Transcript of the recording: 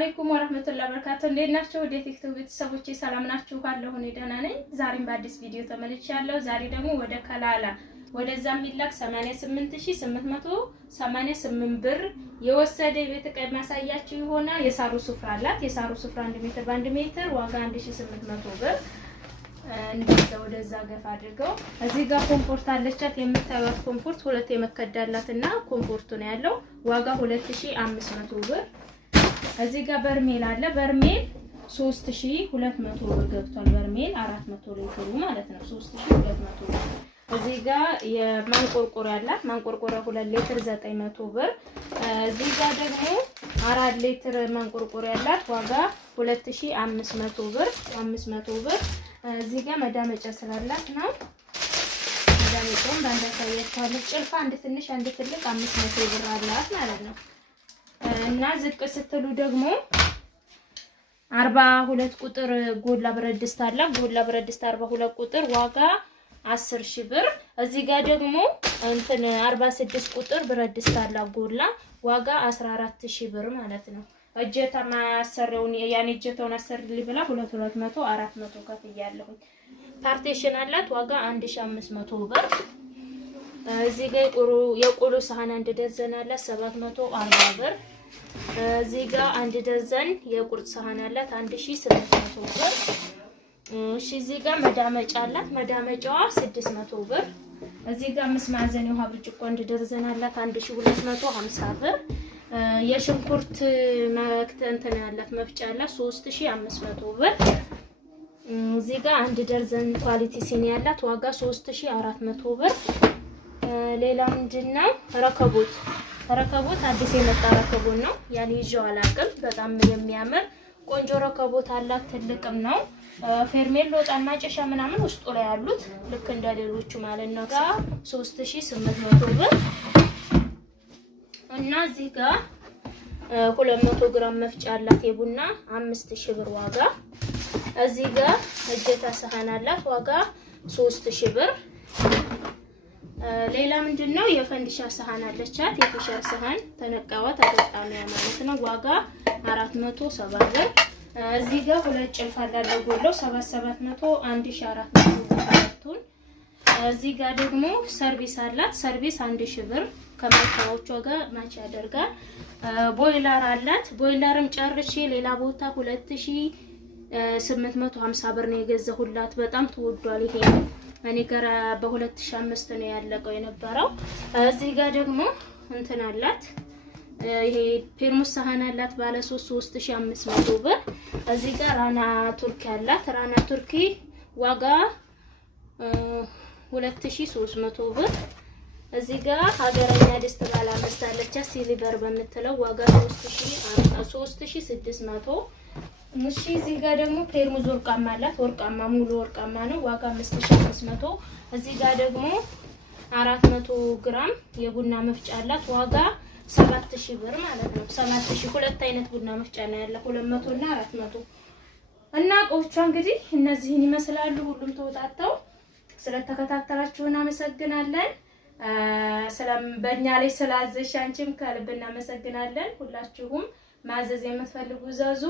አለይኩም ወራህመቱላሂ ወበረካቱ። እንዴት ናችሁ? ወደ ቲክቶክ ቤተሰቦቼ ሰላም ናችሁ? ካለሁ እኔ ደህና ነኝ። ዛሬም በአዲስ ቪዲዮ ተመልሻለሁ። ዛሬ ደግሞ ወደ ከላላ ወደዛ ሚላክ 88888 ብር የወሰደ የቤት ዕቃ ማሳያችሁ ይሆናል። የሳሩ ሱፍራ አላት። የሳሩ ሱፍራ 1 ሜትር በ1 ሜትር ዋጋ 1800 ብር። እንደዛ ወደዛ ገፋ አድርገው እዚህ ጋር ኮምፎርት አለቻት። የምታዩት ኮምፎርት ሁለት የመከዳላትና ኮምፎርቱ ነው ያለው። ዋጋ 2500 ብር። እዚህ ጋር በርሜል አለ። በርሜል 3200 ብር ገብቷል። በርሜል 400 ሊትሩ ማለት ነው 3200 ብር። እዚህ ጋር የማንቆርቆሪያ አላት። ማንቆርቆሪያ 2 ሊትር 900 ብር። እዚህ ጋር ደግሞ 4 ሊትር ማንቆርቆሪያ አላት። ዋጋ 2500 ብር 500 ብር። እዚህ ጋር መዳመጫ ስላላት ነው። መዳመጫውን ባንዳ ታያችኋለች። ጭልፋ አንድ ትንሽ አንድ ትልቅ 500 ብር አላት ማለት ነው። እና ዝቅ ስትሉ ደግሞ 42 ቁጥር ጎላ ብረት ድስት አለ። ጎላ ብረት ድስት 42 ቁጥር ዋጋ 10000 ብር። እዚህ ጋር ደግሞ እንትን 46 ቁጥር ብረት ድስት አለ ጎላ ዋጋ 14000 ብር ማለት ነው። እጀታ ማሰሪውን ያኔ እጀታውን አሰርልኝ ብላ 200 400 ከፍያለሁ። ፓርቲሽን አላት ዋጋ 1500 ብር። እዚህ ጋር የቆሎ ሳህን አንድ ደርዘን አላት 740 ብር። እዚህ ጋር አንድ ደርዘን የቁርጥ ሳህን አላት 1800 ብር። እሺ እዚህ ጋር መዳመጫ አላት። መዳመጫዋ 600 ብር። እዚህ ጋር 5 ማዕዘን የውሃ ብርጭቆ አንድ ደርዘን አላት 1250 ብር። የሽንኩርት መክተንተና ያላት መፍጫ አላት 3500 ብር። እዚህ ጋር አንድ ደርዘን ኳሊቲ ሲኒ ያላት ዋጋ 3400 ብር። ሌላ ምንድነው? ረከቦት አዲስ የመጣ ረከቦት ነው። ያን ይዤው አላውቅም። በጣም የሚያምር ቆንጆ ረከቦት አላት። ትልቅም ነው። ፌርሜሎ ጣና ጨሻ ምናምን ውስጡ ላይ ያሉት ልክ እንደሌሎቹ ማለት ነው። 3800 ብር። እና እዚህ ጋር 200 ግራም መፍጫ አላት የቡና 5000 ብር ዋጋ። እዚህ ጋር እጀታ ሰሃን አላት ዋጋ 3000 ብር። ሌላ ምንድነው? የፈንዲሻ ሰሃን አለቻት። የፊሻ ሰሃን ተነቃዋ ተጠጣሚያ ማለት ነው ዋጋ 470 ብር። እዚህ ጋር ሁለት ጭልፋ አላት ጎለው 7700 1400 እዚህ ጋር ደግሞ ሰርቪስ አላት። ሰርቪስ 1000 ብር ከመታዎቹ ጋር ማች ያደርጋል። ቦይለር አላት። ቦይለርም ጨርሼ ሌላ ቦታ 2850 ብር ነው የገዛሁላት። በጣም ተወዷል ይሄ። እኔ ጋር በ2005 ነው ያለቀው የነበረው። እዚህ ጋር ደግሞ እንትን አላት። ይሄ ፔርሙስ ሳህን አላት ባለ 3500 ብር። እዚህ ጋር ራና ቱርኪ አላት። ራና ቱርኪ ዋጋ 2300 ብር። እዚህ ጋር ሀገረኛ ድስት ባለ 5 አለች ሲሊቨር በምትለው ዋጋ 3600። እሺ እዚህ ጋር ደግሞ ፔርሙዝ ወርቃማ አላት። ወርቃማ ሙሉ ወርቃማ ነው ዋጋ 5500። እዚህ ጋር ደግሞ 400 ግራም የቡና መፍጫ አላት ዋጋ 7000 ብር ማለት ነው። 7000 ሁለት አይነት ቡና መፍጫ ነው ያለው 200 እና 400። እና እቃዎቿ እንግዲህ እነዚህን ይመስላሉ። ሁሉም ተወጣጣው ስለተከታተላችሁን አመሰግናለን። በእኛ ላይ ስላዘሽ አንቺም ከልብ እናመሰግናለን። ሁላችሁም ማዘዝ የምትፈልጉ ዘዙ።